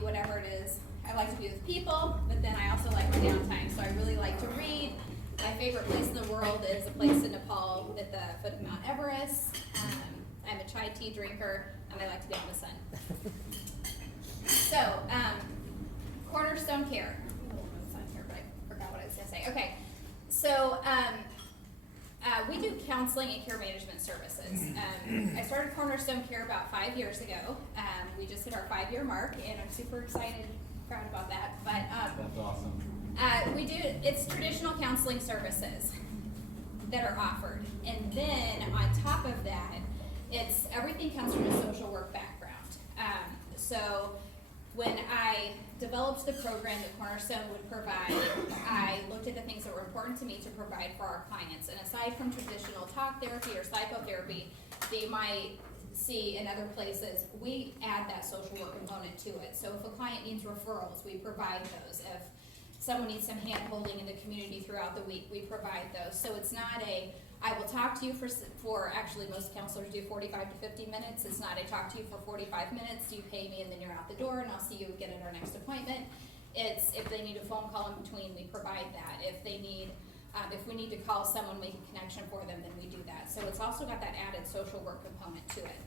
coffee, whatever it is. I like to be with people, but then I also like my downtime. So I really like to read. My favorite place in the world is a place in Nepal at the foot of Mount Everest. I'm a chai tea drinker, and I like to be out in the sun. So, Cornerstone Care. It's on here, but I forgot what I was going to say. Okay, so we do counseling and care management services. I started Cornerstone Care about 5 years ago. We just hit our 5-year mark, and I'm super excited, proud about that. But that's awesome. It's traditional counseling services that are offered. And then on top of that, everything comes from a social work background. So when I developed the program that Cornerstone would provide, I looked at the things that were important to me to provide for our clients. And aside from traditional talk therapy or psychotherapy, they might see in other places, we add that social work component to it. So if a client needs referrals, we provide those. If someone needs some hand holding in the community throughout the week, we provide those. So it's not I will talk to you for actually most counselors do 45 to 50 minutes. It's not I talk to you for 45 minutes, you pay me and then you're out the door and I'll see you again at our next appointment. It's if they need a phone call in between, we provide that. If they need, if we need to call someone, make a connection for them, then we do that. So it's also got that added social work component to it,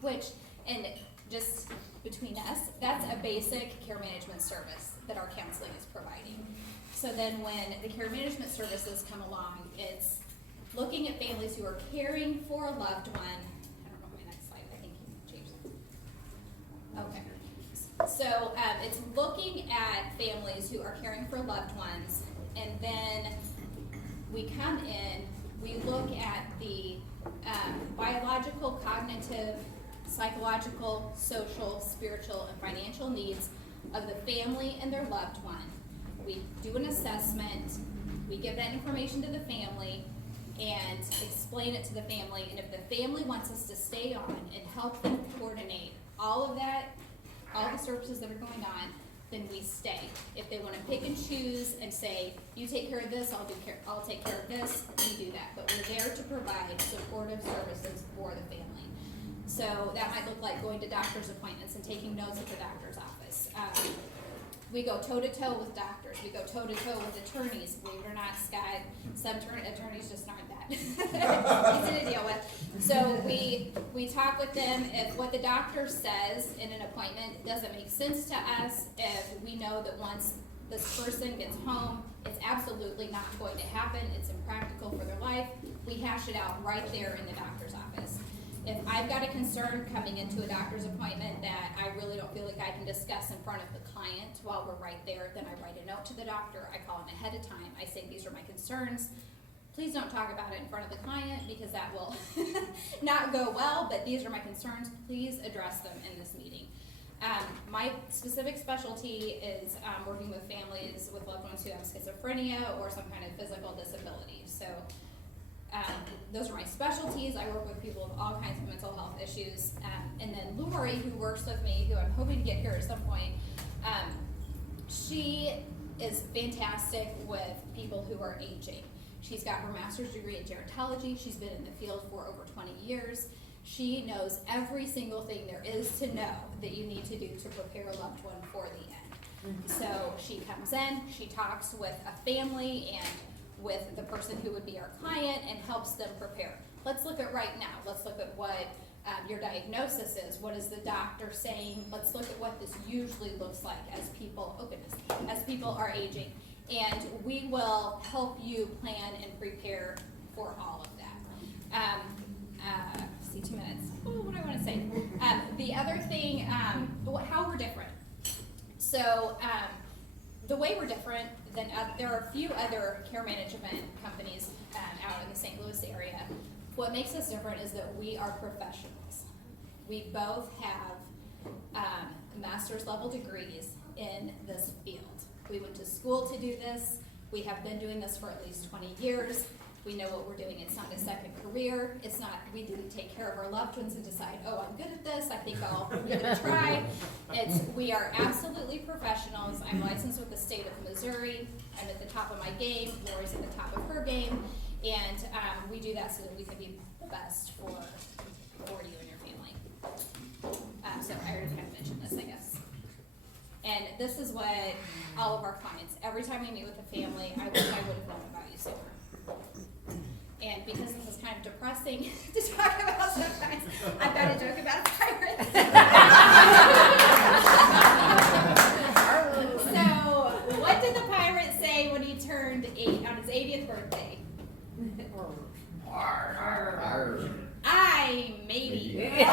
which, and just between us, that's a basic care management service that our counseling is providing. So then when the care management services come along, it's looking at families who are caring for a loved one. I don't know my next slide, I think you changed it. Okay. So it's looking at families who are caring for loved ones, and then we come in, we look at the biological, cognitive, psychological, social, spiritual, and financial needs of the family and their loved one. We do an assessment, we give that information to the family, and explain it to the family, and if the family wants us to stay on and help them coordinate all of that, all the services that are going on, then we stay. If they want to pick and choose and say, you take care of this, I'll take care of this, we do that. But we're there to provide supportive services for the family. So that might look like going to doctor's appointments and taking notes at the doctor's office. We go toe-to-toe with doctors. We go toe-to-toe with attorneys. Believe it or not, Scott, some attorneys just aren't that easy to deal with. So we talk with them. If what the doctor says in an appointment doesn't make sense to us, if we know that once this person gets home, it's absolutely not going to happen, it's impractical for their life, we hash it out right there in the doctor's office. If I've got a concern coming into a doctor's appointment that I really don't feel like I can discuss in front of the client while we're right there, then I write a note to the doctor. I call him ahead of time. I say, these are my concerns. Please don't talk about it in front of the client because that will not go well, but these are my concerns. Please address them in this meeting. My specific specialty is working with families with loved ones who have schizophrenia or some kind of physical disability. So those are my specialties. I work with people with all kinds of mental health issues. And then Lori, who works with me, who I'm hoping to get here at some point, she is fantastic with people who are aging. She's got her master's degree in gerontology. She's been in the field for over 20 years. She knows every single thing there is to know that you need to do to prepare a loved one for the end. So she comes in, she talks with a family and with the person who would be our client and helps them prepare. Let's look at right now. Let's look at what your diagnosis is. What is the doctor saying? Let's look at what this usually looks like as people, as people are aging. And we will help you plan and prepare for all of that. See, 2 minutes. Oh, what do I want to say? The other thing, how we're different. So the way we're different than there are a few other care management companies out in the St. Louis area. What makes us different is that we are professionals. We both have master's level degrees in this field. We went to school to do this. We have been doing this for at least 20 years. We know what we're doing. It's not a second career. It's not, we didn't take care of our loved ones and decide, oh, I'm good at this. I think I'll give it a try. We are absolutely professionals. I'm licensed with the state of Missouri. I'm at the top of my game. Lori's at the top of her game. And we do that so that we can be the best for you and your family. So I already kind of mentioned this, I guess. And this is what all of our clients, every time we meet with a family, I wish I would have known about you sooner. And because this is kind of depressing to talk about sometimes, I've got a joke about a pirate. So, what did the pirate say when he turned 8 on his 80th birthday? I matey.